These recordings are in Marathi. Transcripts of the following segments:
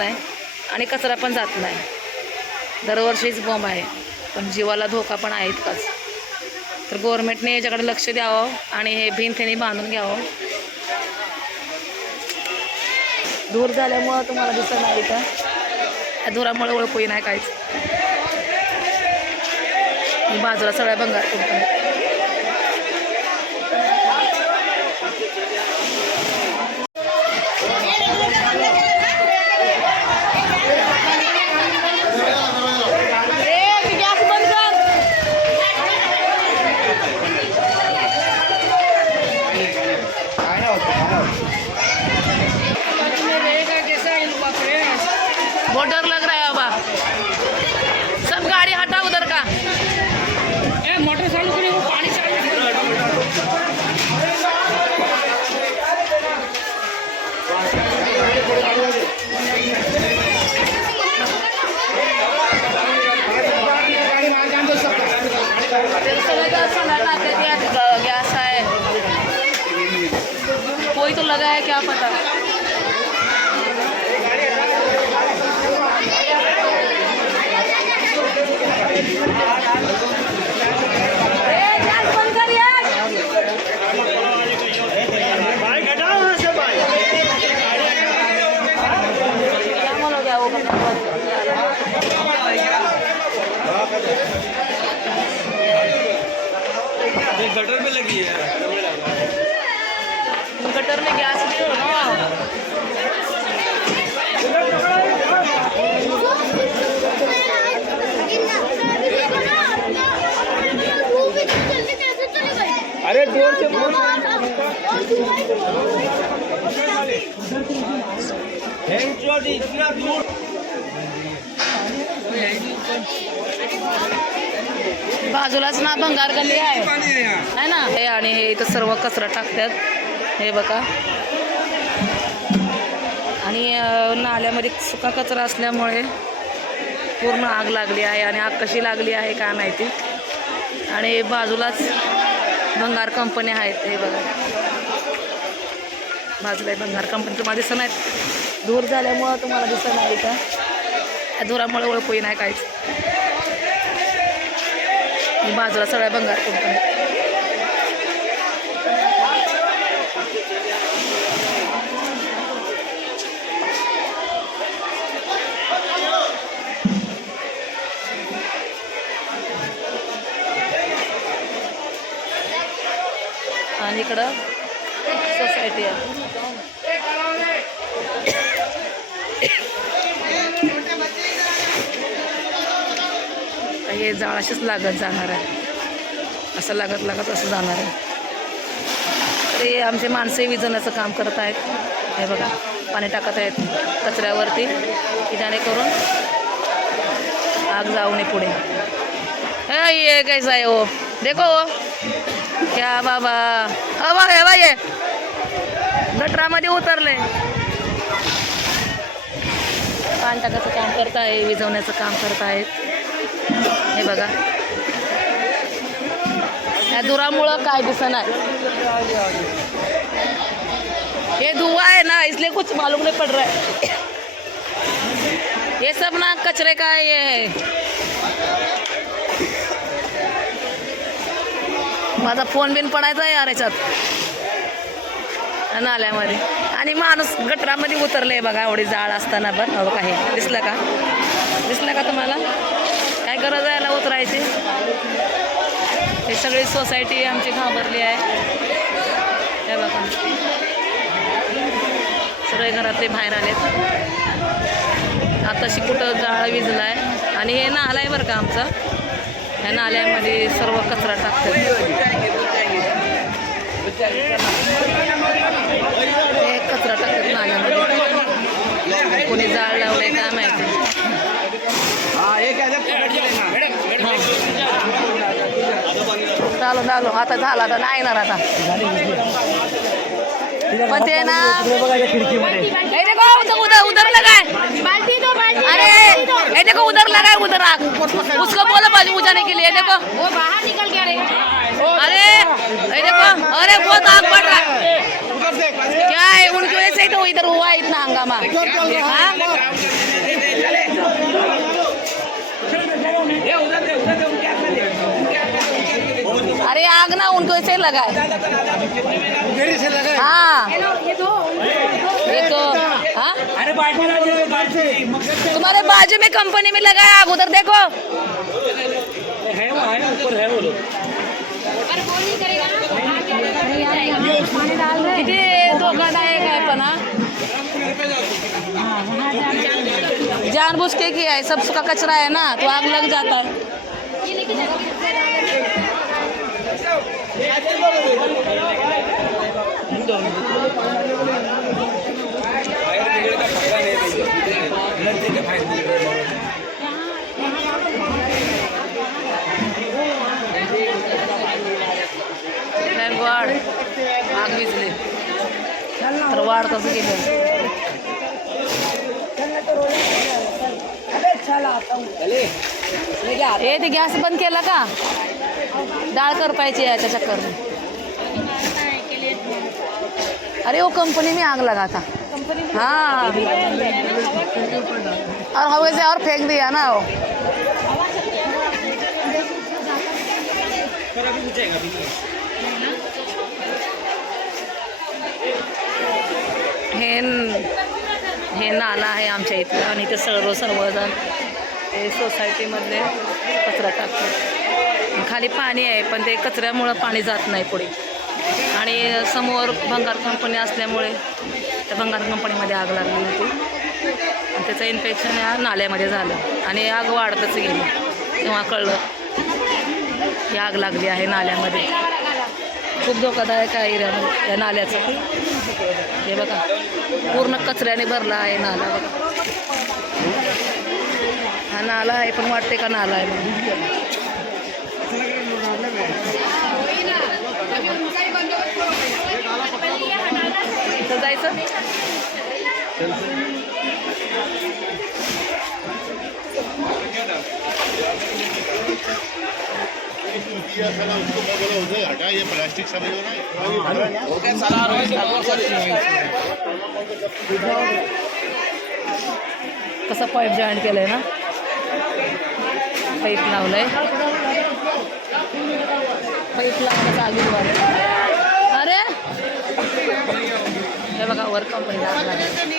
नाही आणि कचरा पण जात नाही. दरवर्षीच बॉम्ब आहे, पण जीवाला धोका पण आहे इतकाच. तर गव्हर्नमेंटने याच्याकडे लक्ष द्यावं आणि हे भिंत त्यांनी बांधून घ्यावं. धूर झाल्यामुळं तुम्हाला दिसत नाही का, त्या धुरामुळे ओळखूही नाही काहीच. बाजूला सगळ्या भंगार कंपन्या. बहुत डर लग रहा है बाबा, सब गाड़ी हटा उधर का. मोटर चालू करी, वो पानी चालू. गैस है, कोई तो लगा है क्या पता. गटर में लगी है, गटर में गैस भी हो ना. अरे जोर से बाजूलाच ना भंगार गल्ली आहे ना. हे आणि हे इथं सर्व कचरा टाकतात, हे बघा. आणि नाल्यामध्ये सुका कचरा असल्यामुळे पूर्ण आग लागली आहे. आणि आग कशी लागली आहे काय माहिती. आणि बाजूलाच भंगार कंपन्या आहेत, हे बघा. बाजूला भंगार कंपनी तुम्हाला दिसत नाहीत. धूर झाल्यामुळं तुम्हाला दिसत नाही का, त्या धुरामुळे ओळखूही नाही काहीच. बाजूला सगळ्या भंगार कंपन्या. आणि इकडं सोसायटी आहे. हे जाळ अशीच लागत जाणार आहे, असं लागत लागत असं जाणार आहे. ते आमचे माणसंही विझवण्याचं काम करत आहेत, हे बघा. पाणी टाकत आहेत कचऱ्यावरती की जेणेकरून आग जाऊ नये पुढे. ये कैसा आहे हो, देखो हो क्या बाबा. हे बा ये गटरामध्ये उतरले. पाणी टाकायचं काम करत आहे, विझवण्याचं काम करत आहेत, हे बघा. या धुरामुळं काय दिसत नाही. ये धुआं है ना, इसलिए कुछ मालूम नहीं पड़ रहा है. ये सब ना कचरे का ये है. माझा फोन बिन पडायचा आहे यार याच्यात नाल्यामध्ये. आणि माणूस गटरामध्ये उतरले बघा, एवढी जाळ असताना. बरं हो काही दिसलं का, दिसलं का तुम्हाला. काय गरज आहे याला उतरायची. हे सगळी सोसायटी आमची घाबरली आहे, हे बघा. सगळे घरातले बाहेर आलेत. आताशी कुठं जाळ विजला आहे. आणि हे नाला आहे बरं का आमचं. ह्या नाल्यामध्ये सर्व कचरा टाकतात. हे कचरा टाकतात नाल्यामध्ये. कोणी जाळ लावले काय माहिती. चालू चालू आता झाला, आता नाही येणार आता. पण ते ना उधर लगाए. अरे देखो उधर लगाए, उधर आग. उसको बोलो बाजू बुझाने के लिए. देखो वो बाहर निकल गया रे. अरे देखो, अरे बहुत आग बढ़ रहा है. क्या है उनकी वजह से ही तो इधर हुआ इतना हंगामा. हाँ मांगना उनको ऐसे लगा है। उधर से लगा है। हाँ ये तो हाँ अरे बाजू तुम्हारे बाजू में कंपनी में लगा है, आप उधर देखो। है वो है ऊपर है वो लोग। किती धोकादायक आहे पण हा जानबूझ के किया है, सब का कचरा है ना तो आग लग जाता है। वाढ आग विजली तर वाढ कसं गेलं। ए ते गॅस बंद केला का? डाळ करपायची याच्या चक्कर में। अरे वो कंपनी में आग लगा था। हाँ और हवा से और फेंक दिया ना वो। हे नाला आहे आमच्या इथं आणि इथं सर्वजण ते सोसायटीमधले कचरा टाकतात। खाली पाणी आहे पण ते कचऱ्यामुळं पाणी जात नाही पुढे आणि समोर भंगार कंपनी असल्यामुळे त्या भंगार कंपनीमध्ये आग लागली होती आणि त्याचं इन्फेक्शन या नाल्यामध्ये झालं आणि आग वाढतच गेली। तेव्हा कळलं की आग लागली आहे नाल्यामध्ये। खूप धोकादायक आहे एरियामध्ये या नाल्याचं। हे बघा पूर्ण कचऱ्याने भरला आहे नाला बघा। हा नाला आहे पण वाटते का नाला आहे म्हणून। इथं जायचं हटा ये प्लास्टिक सब हो रहा है। कसं पाईप जॉईंट केलंय ना, पाईप लावलंय, पाईप लावण्याचं आगीच वाढ। अरे हे बघा वर कंपनी आग लागली।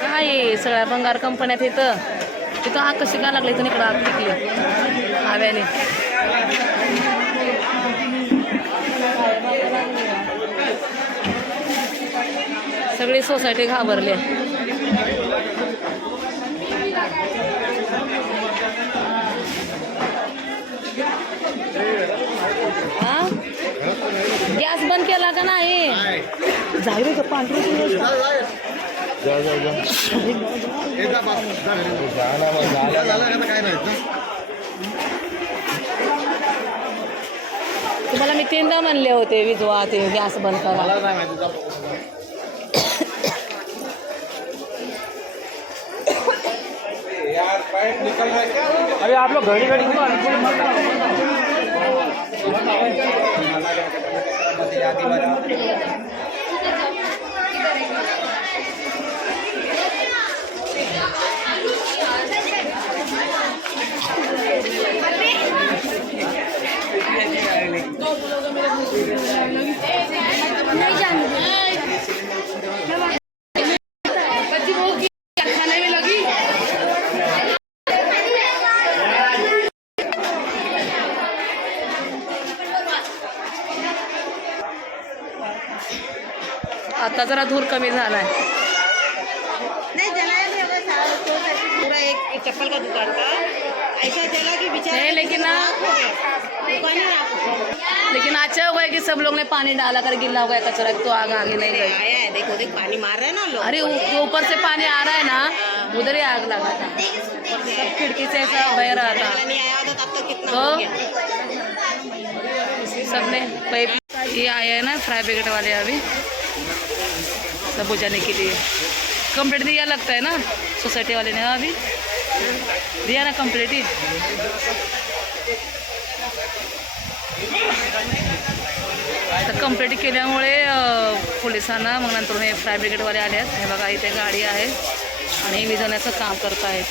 काय सगळ्या भंगार कंपन्यात तिथं आग कशी काय लागली, इथून इकडं आग पिकली हव्याने। सगळी सोसायटी घाबरली। हा गॅस बंद केला का नाही? जाऊ पांढरी तुम्हाला मी 3दा म्हणले होते विजवा ते गॅस बंद करा। अरे आप लोग घड़ी घड़ी आता जरा धूर कमी झालाय। नहीं जलाया नहीं होगा, पूरा एक चप्पल का दुकान था, ऐसा जला कि बेचारा नहीं लेकिन दुकान ही राख हो गया। लेकिन अच्छा हुआ है कि सब लोग ने पानी डाला कर गिला हो गया कचरा, तो आग आगे नहीं गई। आया है, देखो देख पानी मार रहे हैं ना लोग। अरे जो ऊपर से पानी आ रहा है ना उधर ही आग लगा था, सब खिड़की से ऐसा बह रहा था। नहीं आया होता तब तक कितना तो हो गया। सबने पाइप ये आए हैं ना फायर ब्रिगेड वाले अभी सब बुझाने के लिए। कंप्लीट दिया लगता है ना सोसाइटी वाले ने, अभी दिया ना कंप्लीट ही। तर कंप्लीट केल्यामुळे पोलिसांना मग नंतर हे फायर ब्रिगेडवाले आले आहेत. हे बघा इथे गाडी आहे आणि विझवण्याचं काम करत आहेत.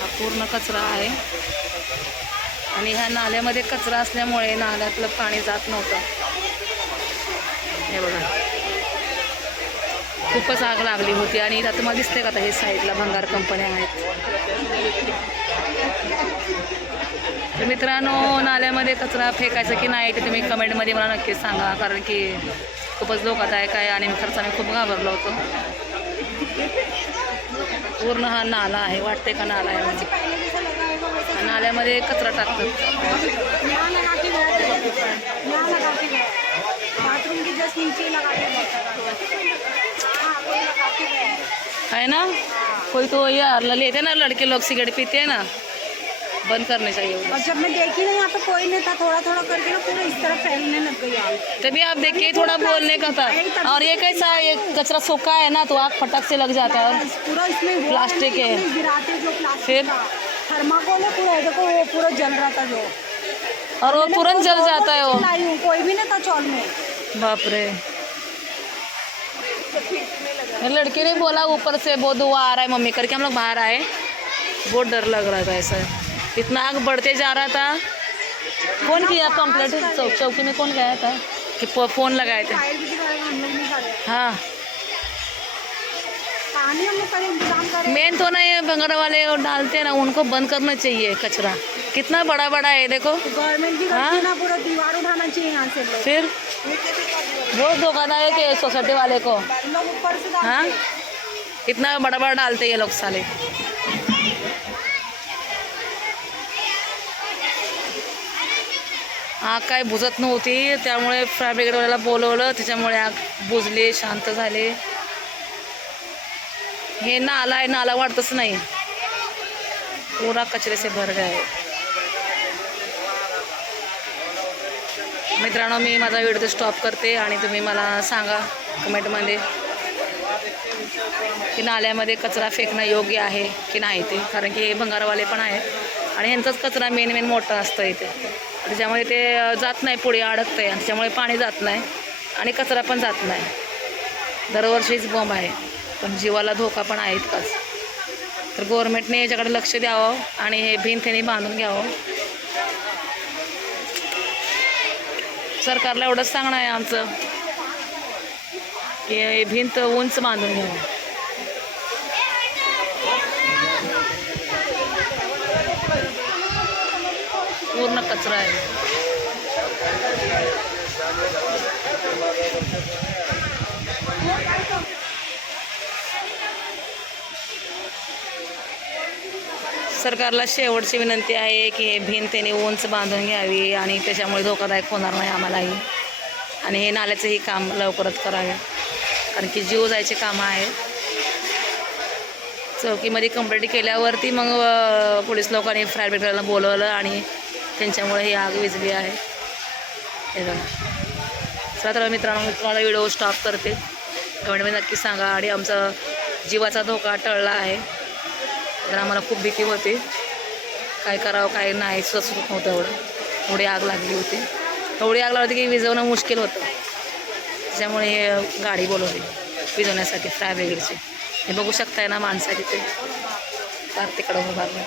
हा पूर्ण कचरा आहे आणि ह्या नाल्यामध्ये कचरा असल्यामुळे नाल्यातलं पाणी जात नव्हतं. हे बघा खूपच आग लागली होती. आणि आता तुम्हाला दिसते का आता हे साईडला भंगार कंपन्या आहेत. तर मित्रांनो, नाल्यामध्ये कचरा फेकायचा की नाही ते तुम्ही कमेंटमध्ये मला नक्कीच सांगा, कारण की खूपच धोकादायक आहे आणि खर्चाने खूप घाबरलो होतो. पूर्ण हा नाला आहे, वाटते का नाला आहे म्हणजे. नाल्यामध्ये कचरा टाकतात है ना. कोई तो यार लेते ना लड़के लोग सिगरेट पीते हैं ना, बंद करने चाहिए. और जब मैं देखी ना यहाँ पे कोई नहीं था, थोड़ा थोड़ा करके ना पूरा इस तरफ फैलने लग गई आग. तभी आप देखिए थोड़ा बोलने का था. और ये कैसा ये कचरा सूखा है ना तो आग फटक से लग जाता है. और पूरा इसमें प्लास्टिक है. गिराते जो प्लास्टिक फिर थर्माकोल है पूरा, देखो वो पूरा जल रहा था जो, और वो तुरंत जल जाता है वो. लाई हूँ, कोई भी नहीं था चौल में. बाप रे. लड़के ने बोला ऊपर से बहुत धुआं आ रहा है मम्मी करके हम लोग बाहर आए. बहुत डर लग रहा था ऐसा. इतना आग बढ़ते जा रहा था. कौन किया कंप्लेंट? चौकी में कौन गया था कि फ़ोन लगाए थे? फायर ब्रिगेड वाले हम लोग नहीं करे, हाँ पानी हम लोग करे इंतजाम करे. मेन तो ना ये भंगार वाले और डालते हैं ना, उनको बंद करना चाहिए. कचरा कितना बड़ा बड़ा है देखो. गवर्नमेंट की हाँ? गलती ना, पूरा दीवार उठाना चाहिए यहाँ से लोग. फिर बहुत धोखादायक है सोसाइटी वाले को. लोग ऊपर से हाँ इतना बड़ा बड़ा डालते हैं ये लोग साले. आग काय बुजत नव्हती, त्यामुळे फायर ब्रिगेडवाल्याला बोलवलं, त्याच्यामुळे आग बुजले, शांत झाले. हे नाला आहे, नाला वाढतच नाही, पूरा कचरे से भर गया. मित्रांनो, मी माझा व्हिडिओ स्टॉप करते आणि तुम्ही मला सांगा कमेंटमध्ये की नाल्यामध्ये कचरा फेकणं योग्य आहे की नाही ते, कारण की हे भंगारवाले पण आहेत आणि ह्यांचाच कचरा मेन मोठा असतं इथे. त्याच्यामुळे ते जात नाही, पुढे अडकतं आहे आणि त्याच्यामुळे पाणी जात नाही आणि कचरा पण जात नाही. दरवर्षीच बॉम्ब आहे, पण जीवाला धोका पण आहे इतकाच. तर गव्हर्नमेंटने याच्याकडे लक्ष द्यावं आणि हे भिंत त्यांनी बांधून घ्यावं. सरकारला एवढंच सांगणं आहे आमचं की हे भिंत उंच बांधून घ्यावं. पूर्ण कचरा आहे. सरकारला शेवटची विनंती आहे की हे भिंत त्यांनी उंच बांधून घ्यावी आणि त्याच्यामुळे धोकादायक होणार नाही आम्हालाही. आणि हे नाल्याचंही काम लवकरच करावे, कारण की जीव जायचे कामं आहेत. चौकीमध्ये कंप्लेंट केल्यावरती मग पोलीस लोकांनी फायर ब्रिगेडला बोलवलं आणि त्यांच्यामुळे ही आग विझली आहे. हे बघा. चला तर मित्रांनो, मी तुम्हाला व्हिडिओ स्टॉप करते. कमेंटमध्ये नक्की सांगा. आणि आमचा जीवाचा धोका टळला आहे, तर आम्हाला खूप भीती होती, काय करावं काय नाही सुचत नव्हतं. एवढी आग लागली होती, एवढी आग लागली की विझवणं मुश्किल होतं. त्याच्यामुळे हे गाडी बोलवली विझवण्यासाठी फायर ब्रिगेडची. हे बघू शकताय ना माणसं तिथे, फार तिकडं उभारलं.